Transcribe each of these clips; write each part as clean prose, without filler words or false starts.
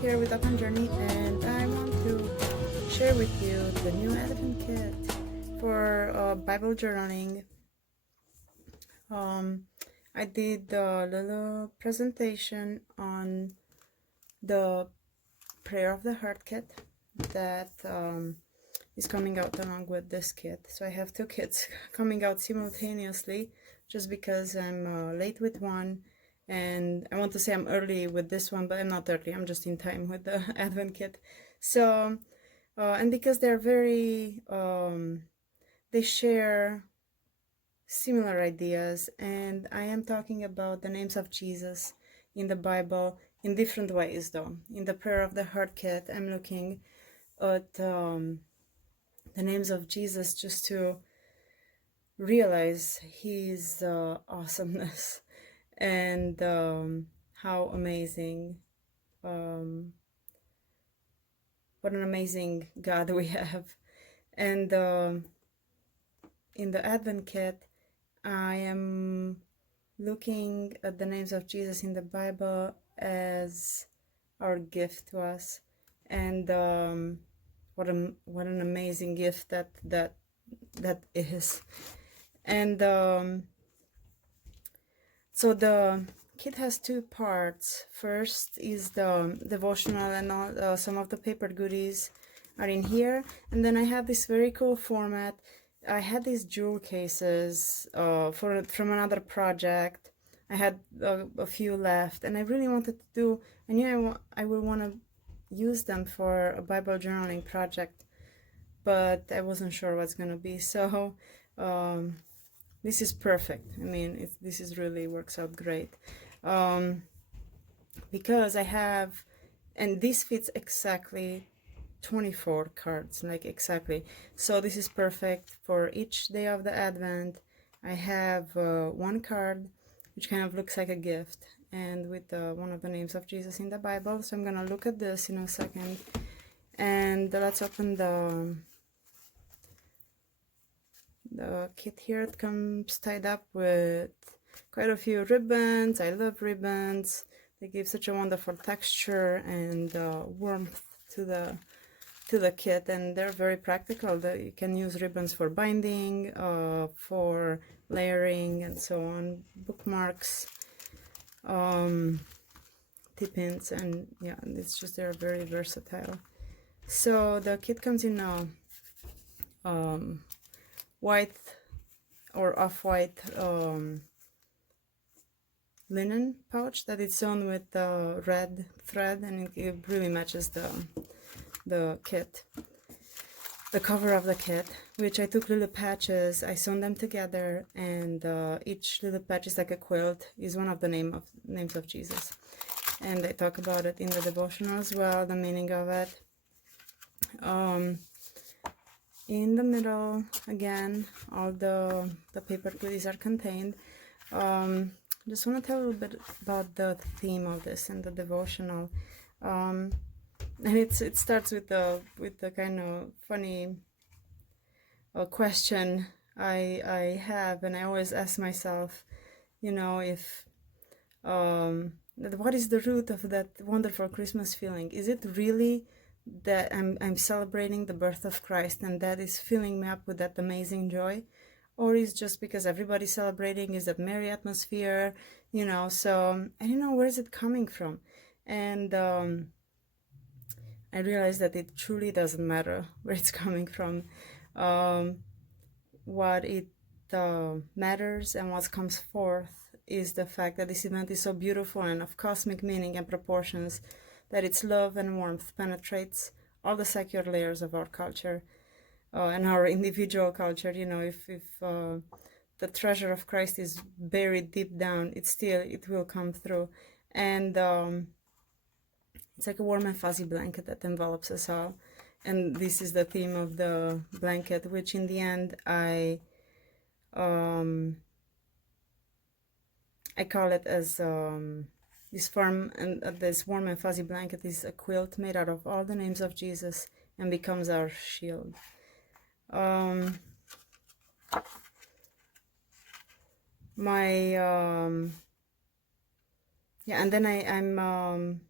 here with Up Journey, and I want to share with you the new Advent kit for Bible journaling. I did a little presentation on the Prayer of the Heart kit that is coming out along with this kit. So I have two kits coming out simultaneously just because I'm late with one. And I want to say I'm early with this one, but I'm not early. I'm just in time with the Advent kit. So, and because they're very, they share similar ideas. And I am talking about the names of Jesus in the Bible in different ways, though. In the Prayer of the Heart kit, I'm looking at the names of Jesus just to realize his awesomeness and how amazing, what an amazing God we have. And in the Advent kit, I am looking at the names of Jesus in the Bible as our gift to us, and what an amazing gift that is. And so the kit has two parts. First is the devotional, and all, some of the paper goodies are in here. And then I have this very cool format. I had these jewel cases from another project. I had a few left, and I really wanted to do, I knew I would want to use them for a Bible journaling project, but I wasn't sure what's going to be. So this is perfect. I mean, this is really works out great, because I have, and this fits exactly 24 cards, like exactly. So this is perfect for each day of the Advent. I have one card which kind of looks like a gift, and with one of the names of Jesus in the Bible. So I'm gonna look at this in a second, and let's open the kit here. It comes tied up with quite a few ribbons. I love ribbons. They give such a wonderful texture and warmth to the kit, and they're very practical. You can use ribbons for binding, for layering, and so on. Bookmarks, tip-ins, and yeah, it's just they're very versatile. So the kit comes in a white or off-white linen pouch that is sewn with red thread, and it really matches the kit, the cover of the kit, which I took little patches, I sewn them together, and each little patch is like a quilt, is one of the names of Jesus, and I talk about it in the devotional as well, the meaning of it. In the middle, again, all the paper goodies are contained. Just want to tell a little bit about the theme of this and the devotional. And it starts with the kind of funny question I have, and I always ask myself, you know, if what is the root of that wonderful Christmas feeling? Is it really that I'm celebrating the birth of Christ, and that is filling me up with that amazing joy? Or is just because everybody's celebrating, is that merry atmosphere, you know? So I don't know, where is it coming from? And I realized that it truly doesn't matter where it's coming from. What it matters and what comes forth is the fact that this event is so beautiful and of cosmic meaning and proportions that its love and warmth penetrates all the secular layers of our culture and our individual culture. You know, if the treasure of Christ is buried deep down, it will come through. And it's like a warm and fuzzy blanket that envelops us all. And this is the theme of the blanket, which in the end I call it as this firm, and this warm and fuzzy blanket is a quilt made out of all the names of Jesus and becomes our shield. Yeah, and then I'm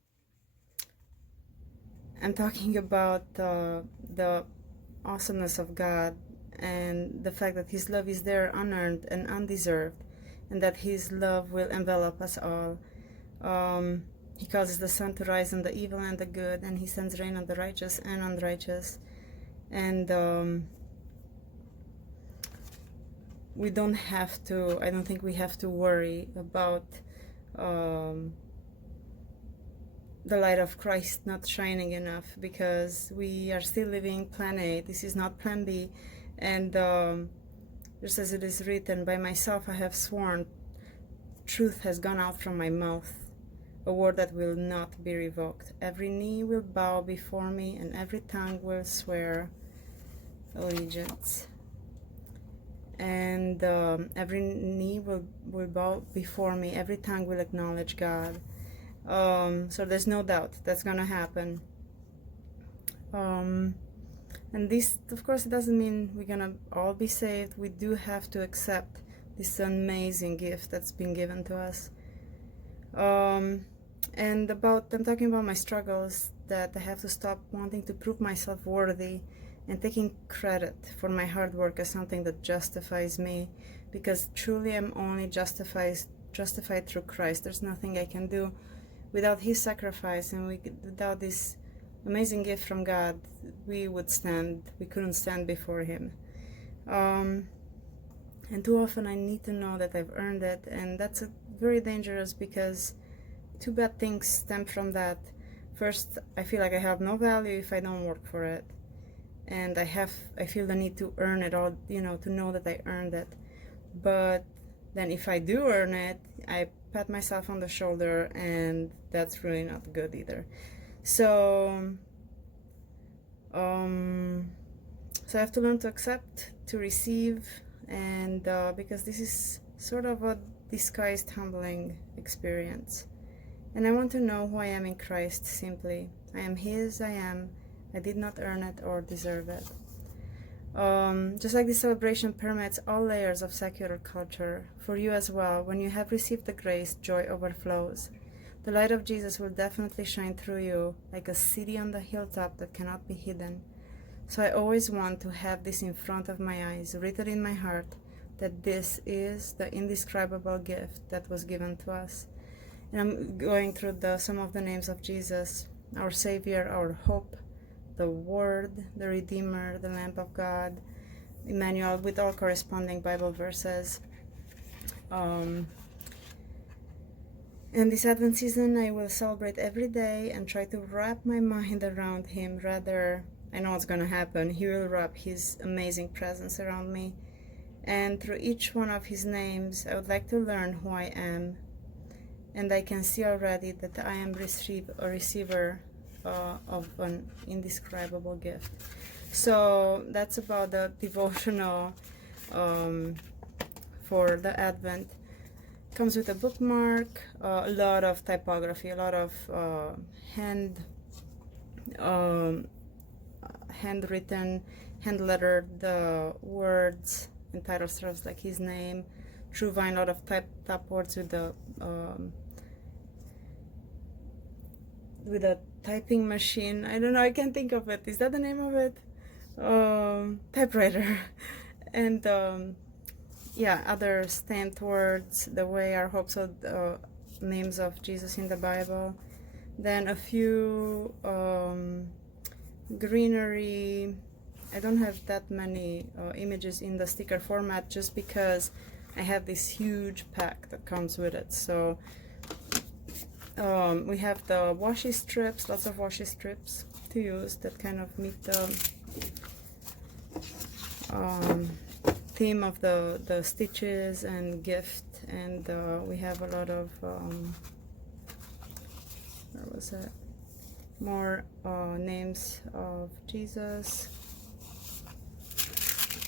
I'm talking about the awesomeness of God and the fact that His love is there unearned and undeserved, and that His love will envelop us all. He causes the sun to rise on the evil and the good, and He sends rain on the righteous and unrighteous. And we don't have to, I don't think we have to worry about the light of Christ not shining enough, because we are still living plan A. This is not plan B. And just as it is written, by myself I have sworn, truth has gone out from my mouth, a word that will not be revoked. Every knee will bow before me, and every tongue will swear allegiance. And every knee will bow before me, every tongue will acknowledge God. So there's no doubt that's gonna happen. And this, of course, it doesn't mean we're gonna all be saved. We do have to accept this amazing gift that's been given to us. And I'm talking about my struggles, that I have to stop wanting to prove myself worthy and taking credit for my hard work as something that justifies me, because truly I'm only justified through Christ. There's nothing I can do without His sacrifice, and without this amazing gift from God, we couldn't stand before Him. And too often I need to know that I've earned it, and that's very dangerous, because two bad things stem from that. First, I feel like I have no value if I don't work for it, and I feel the need to earn it all, to know that I earned it. But then if I do earn it, I pat myself on the shoulder, and that's really not good either. So I have to learn to accept, to receive, and because this is sort of a disguised humbling experience. And I want to know who I am in Christ simply. I am His, I did not earn it or deserve it. Just like this celebration permeates all layers of secular culture, for you as well, when you have received the grace, joy overflows. The light of Jesus will definitely shine through you, like a city on the hilltop that cannot be hidden. So I always want to have this in front of my eyes, written in my heart, that this is the indescribable gift that was given to us. And I'm going through some of the names of Jesus, our Savior, our hope, the Word, the Redeemer, the Lamb of God, Emmanuel, with all corresponding Bible verses. In this Advent season, I will celebrate every day and try to wrap my mind around Him. Rather, I know what's going to happen. He will wrap His amazing presence around me. And through each one of His names, I would like to learn who I am. And I can see already that I am a receiver of an indescribable gift. So that's about the devotional for the Advent. Comes with a bookmark, a lot of typography, a lot of handwritten, hand-lettered words and title stuff like His name. True Vine, a lot of top words with a typing machine. I don't know, I can't think of it. Is that the name of it? Typewriter. And yeah, other stamped words, the way our hopes of names of Jesus in the Bible. Then a few greenery. I don't have that many images in the sticker format, just because I have this huge pack that comes with it. So we have the washi strips, lots of washi strips to use that kind of meet the theme of the stitches and gift. And we have a lot of where was it? More names of Jesus.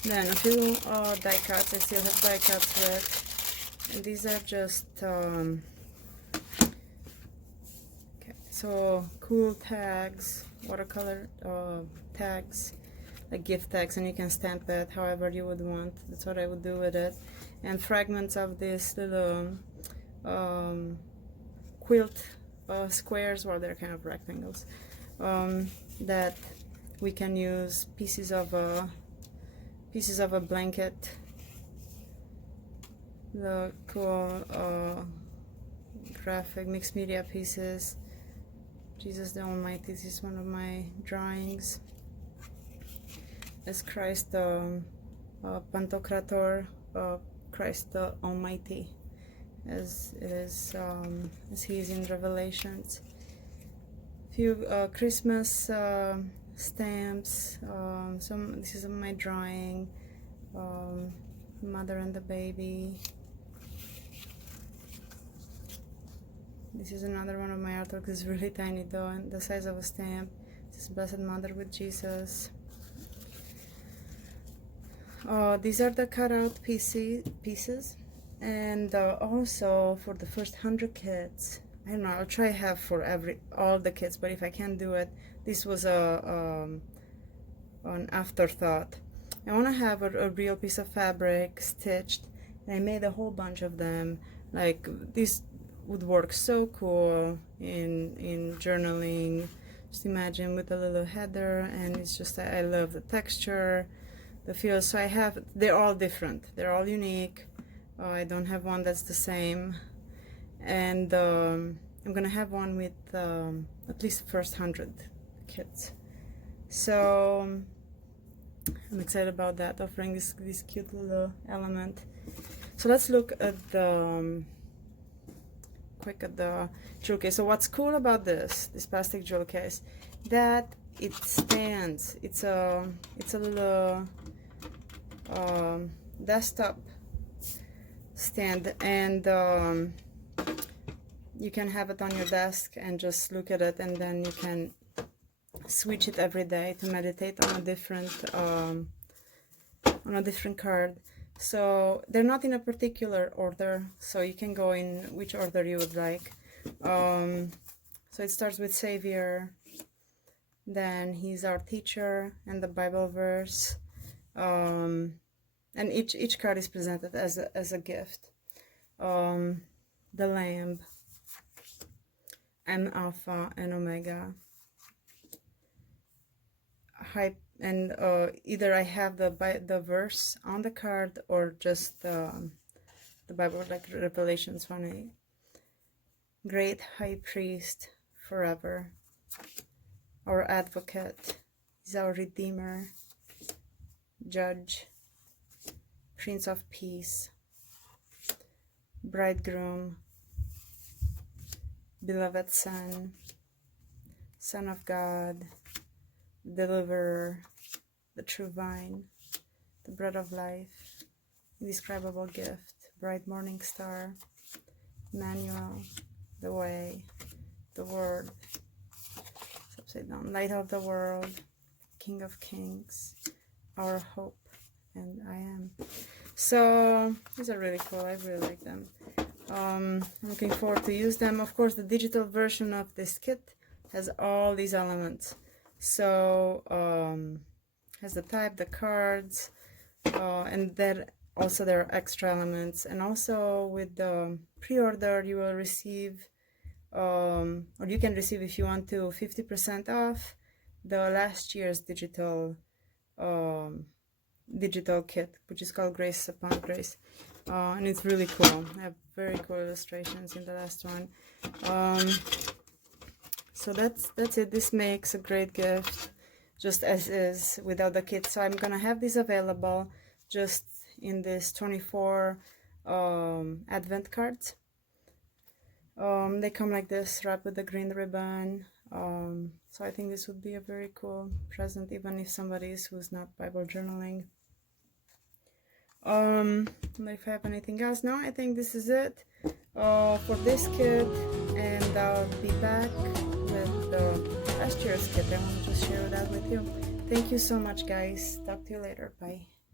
Then a few die cuts. I still have die cuts left, and these are just okay, so cool tags, watercolor tags, like gift tags, and you can stamp it however you would want. That's what I would do with it. And fragments of this little quilt squares, well, they're kind of rectangles, that we can use pieces of a blanket, the cool graphic mixed media pieces. Jesus the Almighty, this is one of my drawings. As Christ Pantocrator, Christ the Almighty, as it is, as he is in Revelations. Few Christmas stamps. This is my drawing. Mother and the baby. This is another one of my artworks. It's really tiny though, and the size of a stamp. This is Blessed Mother with Jesus. These are the cutout pieces, and also for the first 100 kids. I don't know, I'll try to have for all the kids, but if I can't do it, this was an afterthought. I want to have a real piece of fabric stitched, and I made a whole bunch of them. Like, this would work so cool in journaling. Just imagine with a little header, and it's just, I love the texture, the feel. So I have, they're all different, they're all unique. I don't have one that's the same, and I'm gonna have one with at least the first 100 kids. So I'm excited about that, offering this cute little element. So let's look at the quick at the jewel case. So what's cool about this plastic jewel case, that it stands. It's a little desktop stand, and you can have it on your desk and just look at it, and then you can switch it every day to meditate on a different card. So they're not in a particular order, so you can go in which order you would like. So it starts with Savior, then He's our teacher, and the Bible verse, and each card is presented as a gift. The Lamb, I'm Alpha and Omega. And either I have the verse on the card, or just the Bible, like Revelations 1:8. Great High Priest forever, our Advocate, He's our Redeemer, Judge, Prince of Peace, Bridegroom, Beloved Son, Son of God, Deliverer, the True Vine, the Bread of Life, Indescribable Gift, Bright Morning Star, Emmanuel, the Way, the Word, upside down, Light of the World, King of Kings, Our Hope, and I Am. So these are really cool. I really like them. I'm looking forward to use them. Of course, the digital version of this kit has all these elements. So has the type, the cards, and then also there are extra elements. And also with the pre-order, you will receive, or you can receive if you want to, 50% off the last year's digital kit, which is called Grace Upon Grace, and it's really cool. I have very cool illustrations in the last one. So that's it. This makes a great gift just as is without the kit. So I'm gonna have this available just in this 24 advent cards. They come like this, wrapped with a green ribbon. So I think this would be a very cool present, even if somebody is who's not Bible journaling. If I have anything else, no, I think this is it for this kit, and I'll be back with the last year's kit. I want to just share that with you. Thank you so much, guys. Talk to you later. Bye.